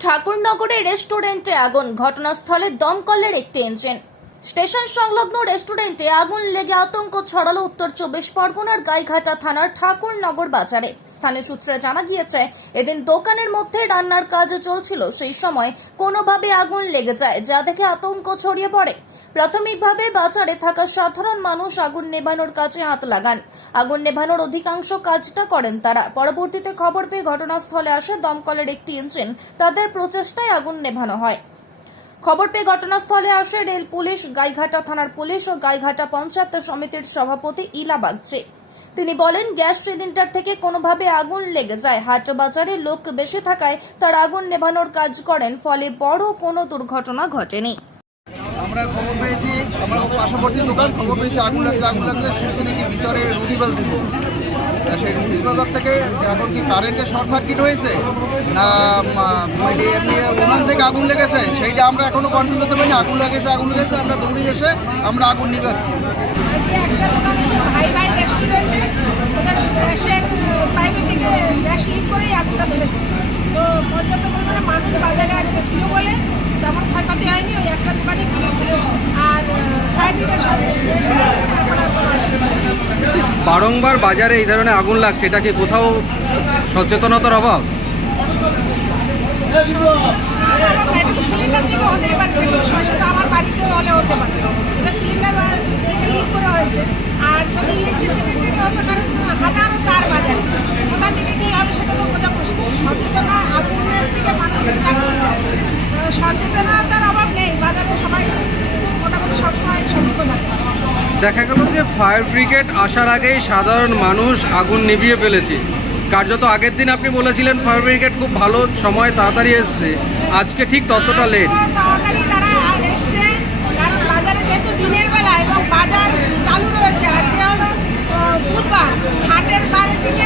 ঠাকুরনগরে রেস্টুরেন্টে আগুন, ঘটনাস্থলে দমকলের একটি ইঞ্জিন। স্টেশন সংলগ্ন রেস্টুরেন্টে আগুন লেগে আতঙ্ক ছড়ালো উত্তর 24 পরগনার গাইঘাটা থানার ঠাকুরনগর বাজারে। স্থানীয় সূত্রে জানা গিয়েছে, এদিন দোকানের মধ্যে রান্নার কাজ চলছিল, সেই সময় কোনোভাবে আগুন লেগে যায়, যা দেখে আতঙ্ক ছড়িয়ে পড়ে। প্রাথমিকভাবে বাজারে থাকা সাধারণ মানুষ আগুন নেভানোর কাজে হাত লাগান। আগুন নেভানোর অধিকাংশ কাজটা করেন তারা। পরবর্তীতে খবর পেয়ে ঘটনাস্থলে আসে দমকলের একটি ইঞ্জিন। তাদের প্রচেষ্টায় আগুন নেভানো হয়। খবর পেয়ে ঘটনাস্থলে আসে রেল পুলিশ, গাইঘাটা থানার পুলিশ ও গাইঘাটা পঞ্চায়েত সমিতির সভাপতি ইলা বাগচি। তিনি বলেন, গ্যাস সিলিন্ডার থেকে কোনোভাবে আগুন লেগে যায়। হাট বাজারে লোক বেশি থাকায় তারা আগুন নেভানোর কাজ করেন, ফলে বড় কোনো দুর্ঘটনা ঘটেনি। আমরা খবর পেয়েছি, আমার পার্শ্ববর্তী দোকান খবর পেয়েছি আগুন লাগতে শুনছি নাকি ভিতরে রুটি বাজতেছে। সেই রুটি বাজার থেকে এখন কি কারেন্টের শর্ট সার্কিট হয়েছে না এমনি উনান থেকে আগুন লেগেছে, সেইটা আমরা এখনো কনফার্ম করতে পারিনি। আগুন লেগেছে আমরা দৌড়ে এসে আমরা আগুন নিভাচ্ছি। একটা দোকানে ভাই রেস্টুরেন্টে ওদের গ্যাসের পাইপের থেকে গ্যাস লিক করেই আগুনটা ধরেছে। তো পর্যাপ্ত পরিমাণে মানুষ বাজারে আজকে ছিল বলে তেমন ক্ষয়ক্ষতি হয়নি। ওই একটা দোকানই খুলেছে, আর ফায়ার ব্রিগেড সব এসে গেছে। এখন আর বারংবার বাজারে এই ধরনের আগুন লাগছে, এটা কি কোথাও সচেতনতার অভাব? সিলিন্ডার থেকে হতেই পারে, যে কোনো সমস্যা তো আমার বাড়িতেও হলে হতে পারে। এটা সিলিন্ডার থেকে লিক করে হয়েছে। আর যদি ইলেকট্রিসিটি থেকে হতো, কারণ হাজারো তার বাজারে, কোথা থেকে কী হবে সেটা তো বোঝা মুশকিল। সচেতনা আগুনের দিকে মানুষ থাকতেই চায়, সচেতনতার অভাব নেই। বাজারে সবাই মোটামুটি সবসময় সতর্ক থাকে। দেখা গেল যে ফায়ার ব্রিগেড আসার আগেই সাধারণ মানুষ আগুন নিভিয়ে ফেলেছে। কার্যত আগের দিন আপনি বলেছিলেন ফায়ার ব্রিগেড খুব ভালো সময় তাড়াতাড়ি এসছে, আজকে ঠিক ততটা লেট। তাড়াতাড়ি তারা এসছে, কারণ বাজারে যেহেতু দিনের বেলা এবং বাজার চালু রয়েছে। আজকে হলো বুধবার, হাটের বাইরের দিকে